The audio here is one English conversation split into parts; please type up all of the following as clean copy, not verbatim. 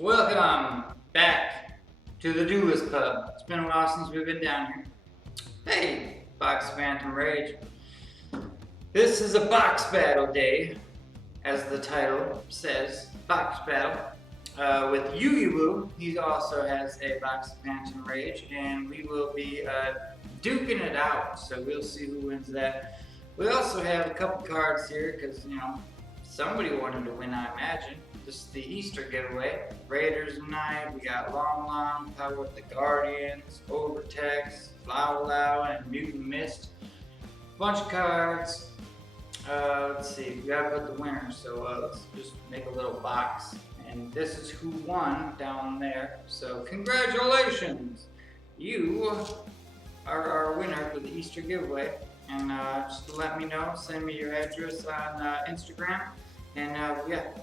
Welcome back to the Duelist Pub. It's been a while since we've been down here. Hey, Box Phantom Rage. This is a box battle day, as the title says, box battle. With Yugioh, he also has a Box Phantom Rage, and we will be duking it out, so we'll see who wins that. We also have a couple cards here, because, somebody wanted to win, I imagine. This is the Easter giveaway. Raiders Night, we got Long, Power with the Guardians, Overtex, Flower, and Mutant Mist. Bunch of cards. Let's see, we gotta put the winner, so let's just make a little box. And this is who won down there. So congratulations! You are our winner for the Easter giveaway. And just to let me know, send me your address on Instagram. And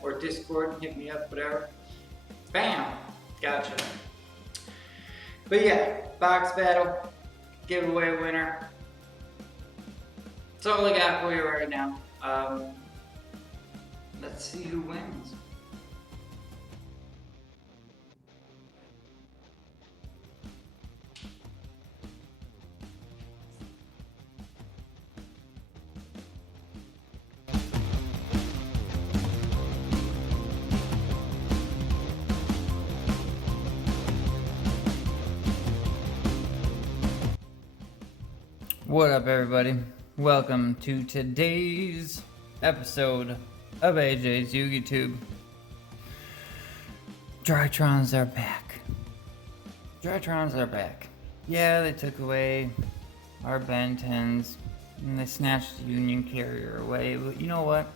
or Discord, hit me up, whatever. Bam! Gotcha. But yeah, box battle, giveaway winner. That's all I got for you right now. Let's see who wins. What up, everybody? Welcome to today's episode of AJ's Yugioh. Drytrons are back. Drytrons are back. Yeah, they took away our Ben 10s and they snatched the Union Carrier away, but you know what?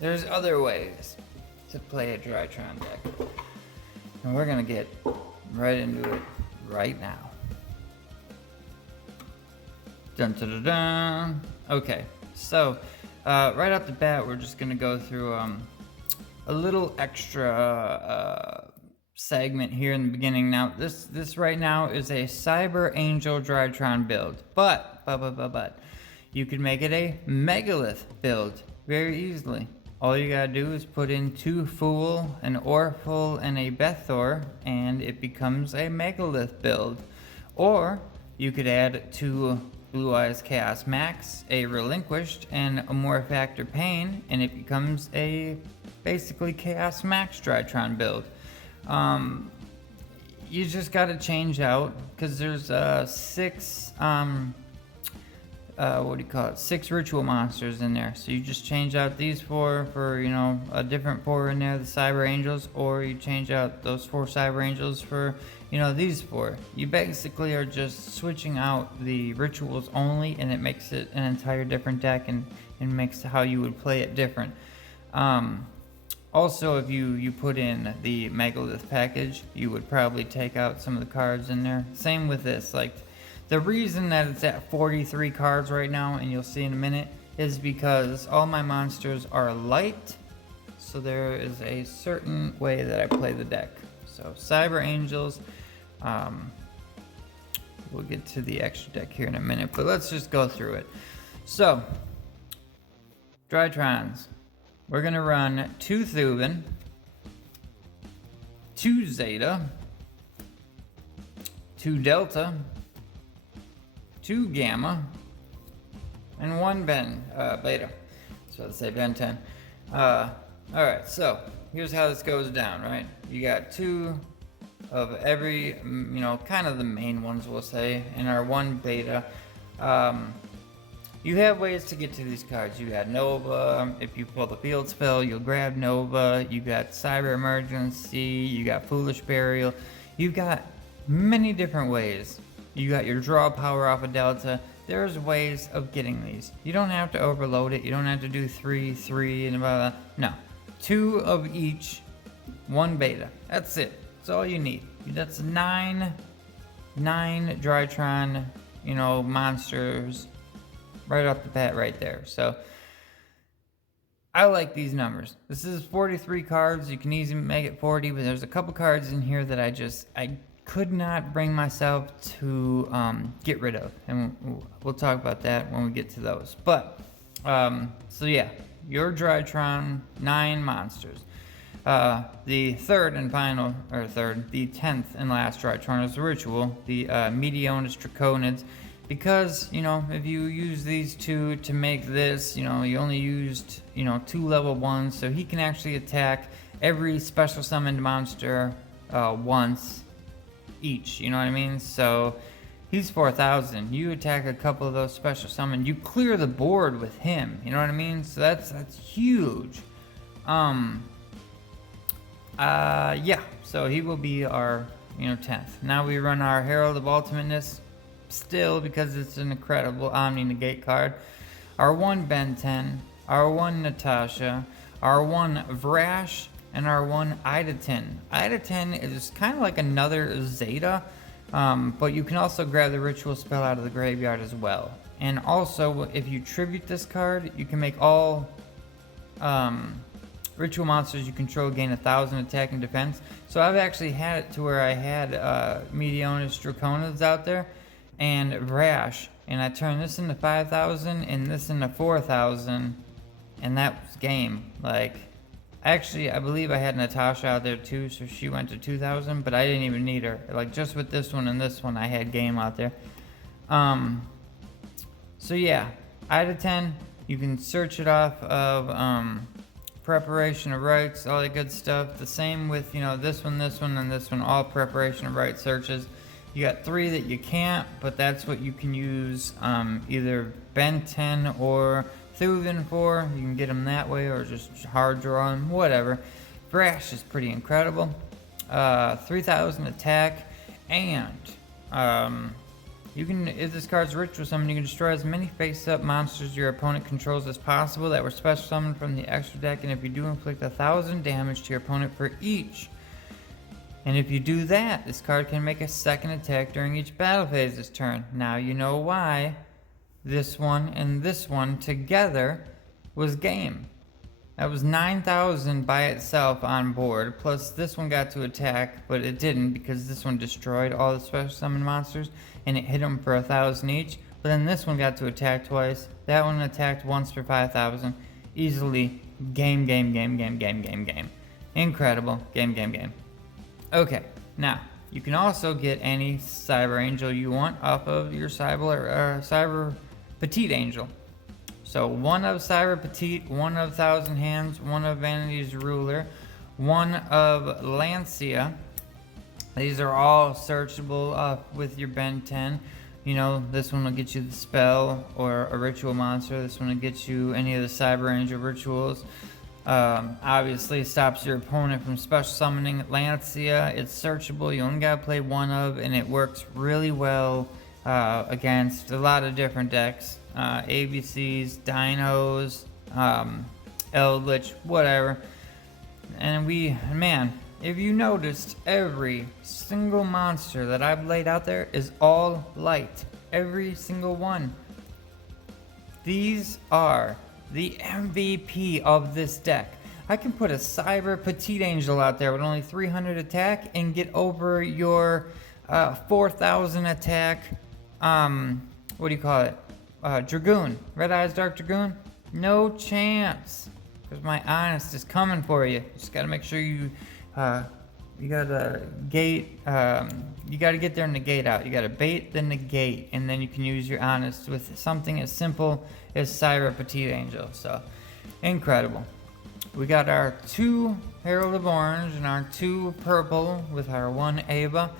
There's other ways to play a Drytron deck. And we're gonna get right into it right now. Dun, dun, dun, dun. Okay, so right off the bat, we're just gonna go through a little extra segment here in the beginning. Now, this right now is a Cyber Angel Drytron build, but you can make it a Megalith build very easily. All you gotta do is put in 2 Fool, an Orphle, and a Bethor, and it becomes a Megalith build. Or you could add 2 Blue Eyes Chaos Max, a Relinquished, and a Morphactor Pain, and it becomes a basically Chaos Max Drytron build. You just gotta change out, because there's 6 6 ritual monsters in there. So you just change out these 4 for, a different 4 in there, the Cyber Angels, or you change out those 4 Cyber Angels for, these 4. You basically are just switching out the rituals only, and it makes it an entire different deck and makes how you would play it different. Also, if you put in the Megalith package, you would probably take out some of the cards in there. Same with this, like, the reason that it's at 43 cards right now, and you'll see in a minute, is because all my monsters are light, so there is a certain way that I play the deck. So Cyber Angels, we'll get to the extra deck here in a minute, but let's just go through it. So, Drytrons, we're gonna run 2 Thuban, 2 Zeta, 2 Delta, 2 Gamma, and 1 Beta. So let's say Ben 10. Alright, so here's how this goes down, right? You got 2 of every, kind of the main ones, we'll say, and our 1 Beta. You have ways to get to these cards. You got Nova. If you pull the field spell, you'll grab Nova. You got Cyber Emergency. You got Foolish Burial. You've got many different ways. You got your draw power off of Delta. There's ways of getting these. You don't have to overload it. You don't have to do 3, and blah, blah. No. 2 of each, 1 Beta. That's it. That's all you need. That's 9 Drytron, monsters right off the bat right there. So I like these numbers. This is 43 cards. You can easily make it 40, but there's a couple cards in here that I could not bring myself to get rid of, and we'll talk about that when we get to those. But so yeah, your Drytron, 9 monsters. The third and final, or third, the 10th and last Drytron is the ritual, the Medionis Draconids. Because, you know, if you use these two to make this, you know, you only used, you know, 2 level 1s, so he can actually attack every special summoned monster once each, you know what I mean? So he's 4,000. You attack a couple of those special summon, you clear the board with him, you know what I mean? So that's huge. Yeah, so he will be our, you know, 10th. Now we run our Herald of Ultimateness still because it's an incredible Omni Negate card. Our 1 Ben 10, our 1 Natasha, our 1 Vrash, and our 1 Idaten. Idaten is kind of like another Zeta, but you can also grab the ritual spell out of the graveyard as well. And also, if you tribute this card, you can make all ritual monsters you control gain 1,000 attack and defense. So I've actually had it to where I had Medionis Draconids out there and Vrash, and I turned this into 5,000 and this into 4,000, and that was game. Like, actually, I believe I had Natasha out there too, so she went to 2,000, but I didn't even need her. Like, just with this one and this one, I had game out there. So yeah, Idaten, you can search it off of preparation of rites, all that good stuff. The same with, you know, this one, and this one, all preparation of rite searches. You got 3 that you can't, but that's what you can use either Ben 10 or Thuvin for. You can get them that way, or just hard draw them, whatever. Vrash is pretty incredible. 3,000 attack, and you can, if this card's ritual summon, you can destroy as many face-up monsters your opponent controls as possible that were special summoned from the extra deck, and if you do, inflict 1,000 damage to your opponent for each. And if you do that, this card can make a second attack during each battle phase this turn. Now you know why this one and this one together was game. That was 9,000 by itself on board, plus this one got to attack, but it didn't because this one destroyed all the special summon monsters and it hit them for 1,000 each. But then this one got to attack twice. That one attacked once for 5,000. Easily game. Incredible. Game. Okay, now you can also get any Cyber Angel you want off of your Cyber Petite Angel. So 1 of Cyber Petite, 1 of Thousand Hands, 1 of Vanity's Ruler, 1 of Lancia. These are all searchable with your Ben 10. You know, this one will get you the spell or a ritual monster. This one will get you any of the Cyber Angel rituals. Obviously it stops your opponent from special summoning Lancia. It's searchable. You only gotta play 1 of, and it works really well against a lot of different decks. ABCs, Dinos, Eldritch, whatever. And man, if you noticed, every single monster that I've laid out there is all light. Every single one. These are the MVP of this deck. I can put a Cyber Petite Angel out there with only 300 attack and get over your 4,000 attack, what do you call it? Dragoon. Red Eyes Dark Dragoon? No chance. Because my Honest is coming for you. Just gotta make sure you gotta gate, you gotta get their negate out. You gotta bait the negate, and then you can use your Honest with something as simple as Cyber Petite Angel. So, incredible. We got our 2 Herald of Orange and our 2 purple with our 1 Ava.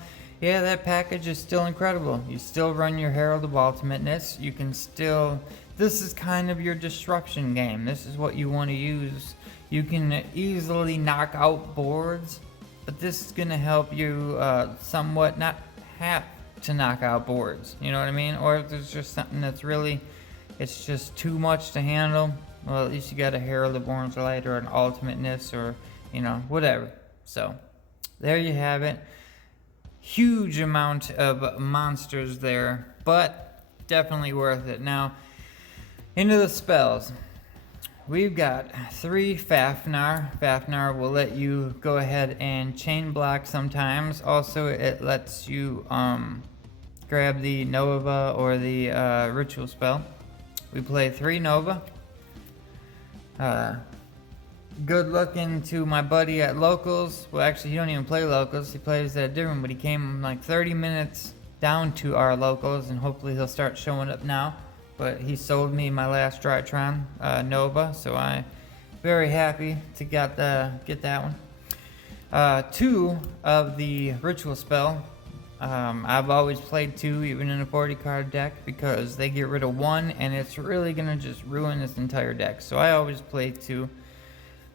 Yeah, that package is still incredible. You still run your Herald of Ultimateness. You can still, this is kind of your disruption game. This is what you want to use. You can easily knock out boards, but this is going to help you somewhat not have to knock out boards. You know what I mean? Or if there's just something that's really, it's just too much to handle, well, at least you got a Herald of Orange Light or an Ultimateness or, you know, whatever. So, there you have it. Huge amount of monsters there, but definitely worth it. Now, into the spells. We've got 3 Fafnir. Fafnir will let you go ahead and chain block sometimes. Also, it lets you grab the Nova or the ritual spell. We play 3 Nova. good looking to my buddy at Locals. Well, actually, he don't even play Locals. He plays at different, but he came like 30 minutes down to our Locals, and hopefully he'll start showing up now. But he sold me my last Drytron Nova, so I'm very happy to get that one. 2 of the Ritual Spell. I've always played 2, even in a 40 card deck, because they get rid of 1 and it's really gonna just ruin this entire deck. So I always play 2.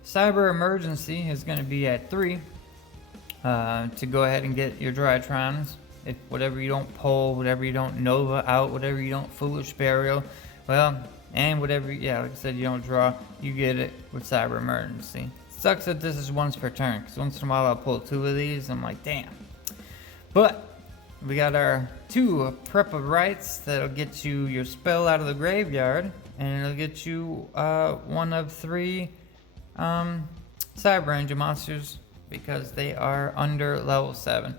Cyber Emergency is gonna be at 3 to go ahead and get your Drytrons. If whatever you don't pull, whatever you don't Nova out, whatever you don't Foolish Burial, well, and whatever, yeah, like I said, you don't draw, you get it with Cyber Emergency. Sucks that this is once per turn, because once in a while I'll pull 2 of these, I'm like, damn. But we got our 2 Prep of Rites that'll get you your spell out of the graveyard, and it'll get you 1 of 3 Cyber Ranger monsters, because they are under level 7.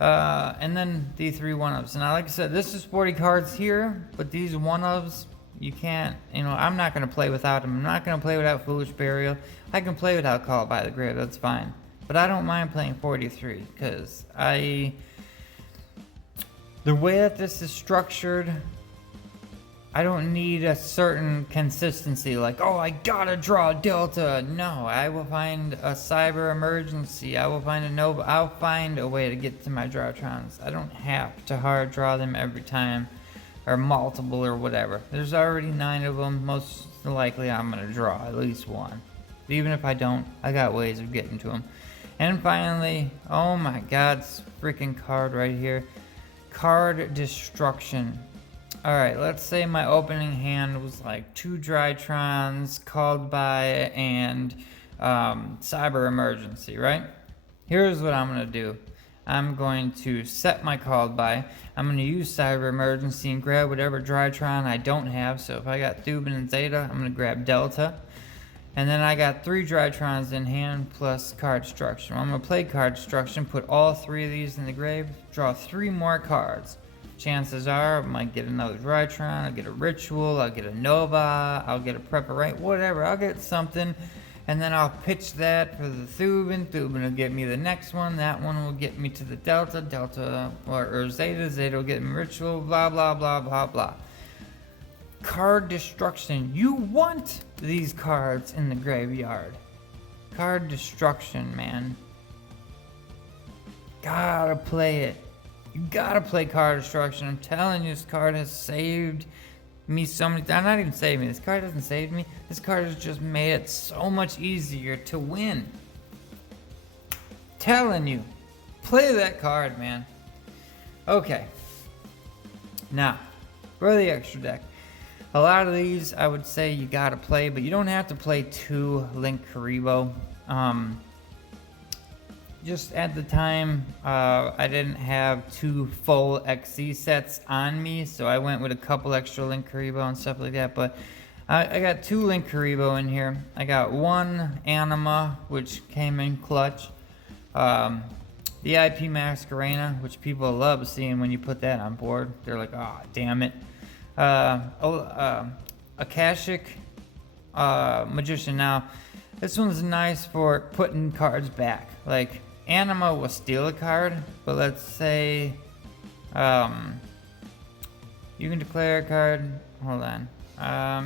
And then the 3 1-ofs. Now, like I said, this is 40 cards here, but these 1-ofs, you can't, I'm not going to play without them. I'm not going to play without Foolish Burial. I can play without Call by the Grave, that's fine. But I don't mind playing 43, because the way that this is structured, I don't need a certain consistency, like, oh, I gotta draw Delta. No, I will find a Cyber Emergency. I will find a Nova. I'll find a way to get to my Drytrons. I don't have to hard draw them every time, or multiple, or whatever. There's already 9 of them. Most likely I'm gonna draw at least 1. But even if I don't, I got ways of getting to them. And finally, oh my god, this freaking card right here. Card Destruction. Alright, let's say my opening hand was like 2 Drytrons, Called By, and Cyber Emergency, right? Here's what I'm going to do. I'm going to set my Called By. I'm going to use Cyber Emergency and grab whatever Drytron I don't have. So if I got Thuban and Zeta, I'm going to grab Delta. And then I got 3 Drytrons in hand plus Card Destruction. I'm going to play Card Destruction, put all 3 of these in the grave, draw 3 more cards. Chances are I might get another Drytron, I'll get a Ritual, I'll get a Nova, I'll get a Preparate, whatever. I'll get something, and then I'll pitch that for the Thuban. Thuban will get me the next one. That one will get me to the Delta, or Zeta. Zeta will get me Ritual, blah, blah, blah, blah, blah. Card Destruction. You want these cards in the graveyard. Card Destruction, man. Gotta play it. You gotta play Card Destruction. I'm telling you, this card has saved me so many times. Not even saved me. This card hasn't saved me. This card has just made it so much easier to win. Telling you. Play that card, man. Okay. Now, for the extra deck. A lot of these, I would say you gotta play, but you don't have to play 2 Link Karibo. Just at the time, I didn't have 2 full XC sets on me, so I went with a couple extra Link Karibo and stuff like that. But I got 2 Link Karibo in here. I got 1 Anima, which came in clutch. The IP Masquerena, which people love seeing when you put that on board. They're like, oh, damn it. Akashic Magician. Now, this one's nice for putting cards back. Like, Anima will steal a card, but let's say you can declare a card. Hold on.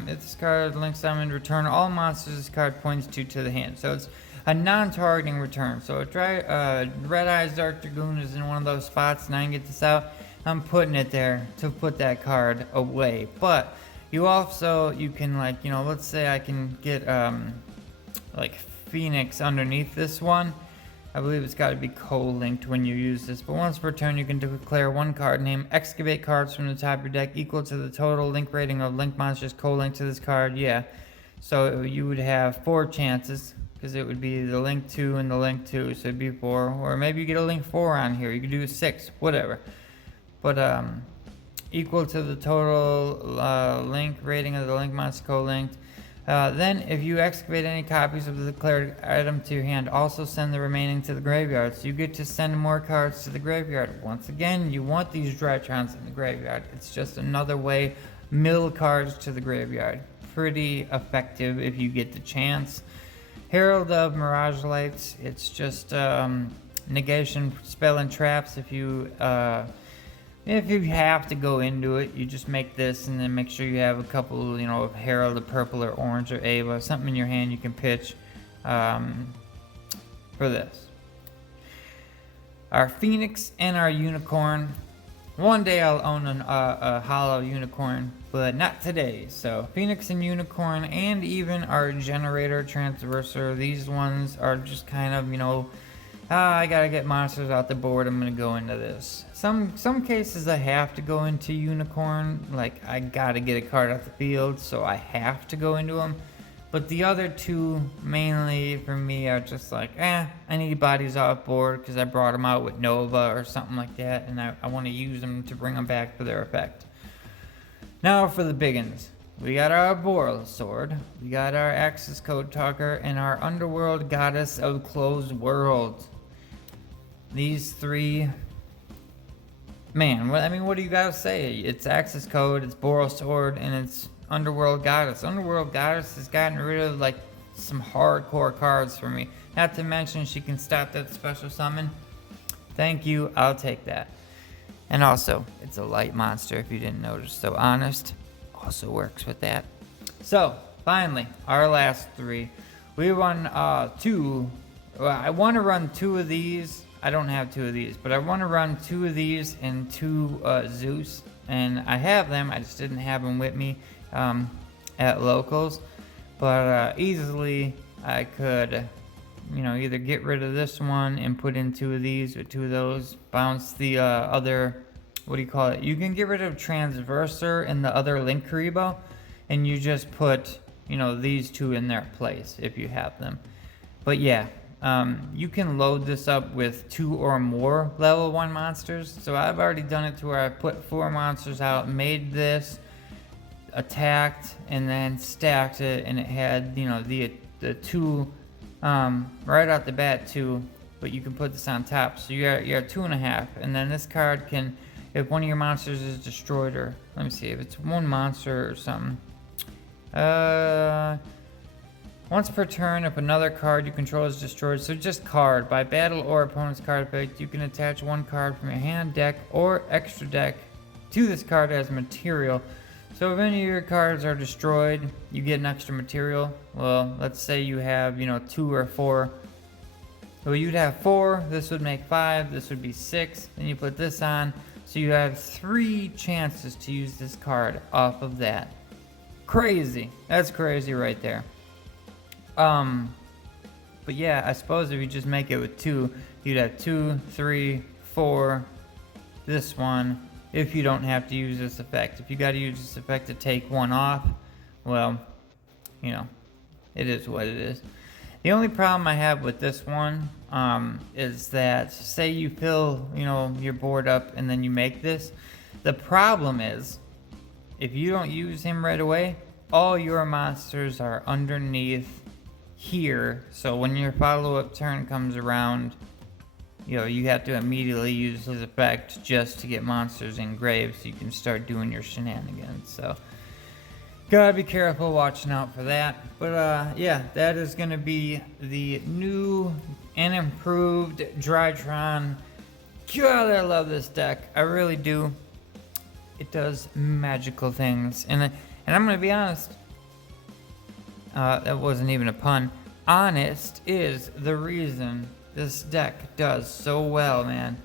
If this card links summoned, return all monsters this card points to the hand. So it's a non-targeting return. So Red Eyes Dark Dragoon is in one of those spots, and I can get this out. I'm putting it there to put that card away. But you can, like, let's say I can get like Phoenix underneath this one. I believe it's got to be co-linked when you use this. But once per turn, you can declare 1 card name, excavate cards from the top of your deck equal to the total link rating of link monsters co-linked to this card. Yeah. So you would have 4 chances, because it would be the link 2 and the link 2. So it'd be 4. Or maybe you get a link 4 on here. You could do 6, whatever. But equal to the total link rating of the link monster co-linked. Then, if you excavate any copies of the declared item to your hand, also send the remaining to the graveyard. So you get to send more cards to the graveyard. Once again, you want these Drytrons in the graveyard. It's just another way, mill cards to the graveyard. Pretty effective if you get the chance. Herald of Mirage Lights. It's just negation, spell, and traps. If you have to go into it, you just make this, and then make sure you have a couple, of Herald of Purple or Orange or Ava, something in your hand you can pitch for this. Our Phoenix and our Unicorn. One day I'll own a hollow unicorn, but not today. So Phoenix and Unicorn, and even our Generator Transverser. These ones are just kind of, I gotta get monsters out the board, I'm gonna go into this. Some cases I have to go into Unicorn, like I gotta get a card off the field, so I have to go into them. But the other two, mainly for me, are just like, I need bodies off board because I brought them out with Nova or something like that, and I want to use them to bring them back for their effect. Now for the biggins. We got our Boral Sword, we got our Access Code Talker, and our Underworld Goddess of Closed Worlds. These three, man, what do you guys say? It's Access Code, it's Boral Sword, and it's Underworld Goddess. Underworld Goddess has gotten rid of like some hardcore cards for me. Not to mention she can stop that special summon. Thank you, I'll take that. And also, it's a light monster if you didn't notice. So Honest also works with that. So, finally, our last three. We run two. Well, I want to run two of these. I don't have two of these, but I want to run two of these and two Zeus. And I have them, I just didn't have them with me at locals. But easily I could, either get rid of this one and put in two of these or two of those. Bounce the other, what do you call it? You can get rid of Transverser and the other Link Karibo, and you just put, these two in their place if you have them. But yeah, you can load this up with 2 or more level 1 monsters. So I've already done it to where I put 4 monsters out, made this, attacked, and then stacked it, and it had, the 2 right out the bat 2, but you can put this on top. So you're 2.5, and then this card can, if one of your monsters is destroyed, or let me see, if it's one monster or something, once per turn, if another card you control is destroyed, so just card, by battle or opponent's card effect, you can attach one card from your hand, deck, or extra deck to this card as material. So if any of your cards are destroyed, you get an extra material. Well, let's say you have, 2 or 4. Well, you'd have 4, this would make 5, this would be 6, then you put this on, so you have 3 chances to use this card off of that. Crazy. That's crazy right there. But yeah, I suppose if you just make it with 2, you'd have 2, 3, 4, this one, if you don't have to use this effect. If you gotta use this effect to take one off, well, it is what it is. The only problem I have with this one, is that, say you fill, your board up and then you make this. The problem is, if you don't use him right away, all your monsters are underneath here, so when your follow-up turn comes around, you have to immediately use his effect just to get monsters in grave so you can start doing your shenanigans. So gotta be careful, watching out for that. But yeah, that is gonna be the new and improved Drytron. God, I love this deck, I really do. It does magical things, and I'm gonna be honest, that wasn't even a pun. Honest is the reason this deck does so well, man.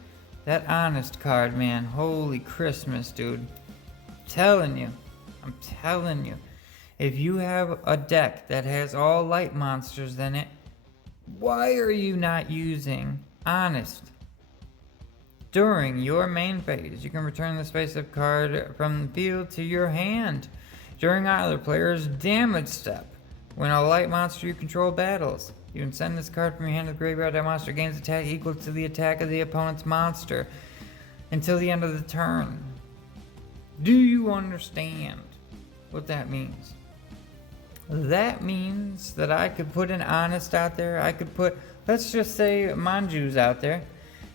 That Honest card, man, holy Christmas, dude. I'm telling you, if you have a deck that has all light monsters in it, why are you not using Honest? During your main phase, you can return this face-up card from the field to your hand. During either player's damage step, when a light monster you control battles, you can send this card from your hand to the graveyard. That monster gains attack equal to the attack of the opponent's monster until the end of the turn. Do you understand what that means? That means that I could put an Honest out there. I could put, let's just say, Manju's out there,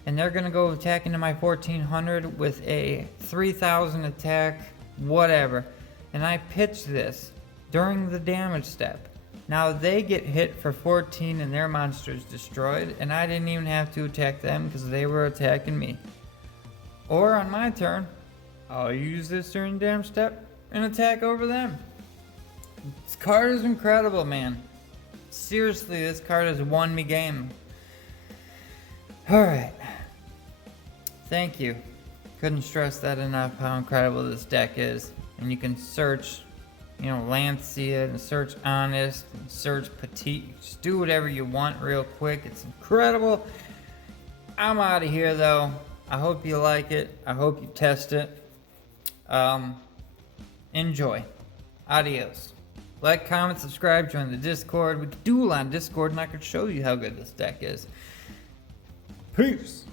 and they're gonna go attack into my 1400 with a 3000 attack, whatever. And I pitch this during the damage step. Now they get hit for 14 and their monsters destroyed, and I didn't even have to attack them because they were attacking me. Or on my turn, I'll use this during damn step and attack over them. This card is incredible, man. Seriously, this card has won me game. Alright. Thank you. Couldn't stress that enough how incredible this deck is. And you can search, Lancia and search Honest and search Petite. Just do whatever you want real quick. It's incredible. I'm out of here though. I hope you like it. I hope you test it. Enjoy. Adios. Like, comment, subscribe, join the Discord. We could duel on Discord and I could show you how good this deck is. Peace.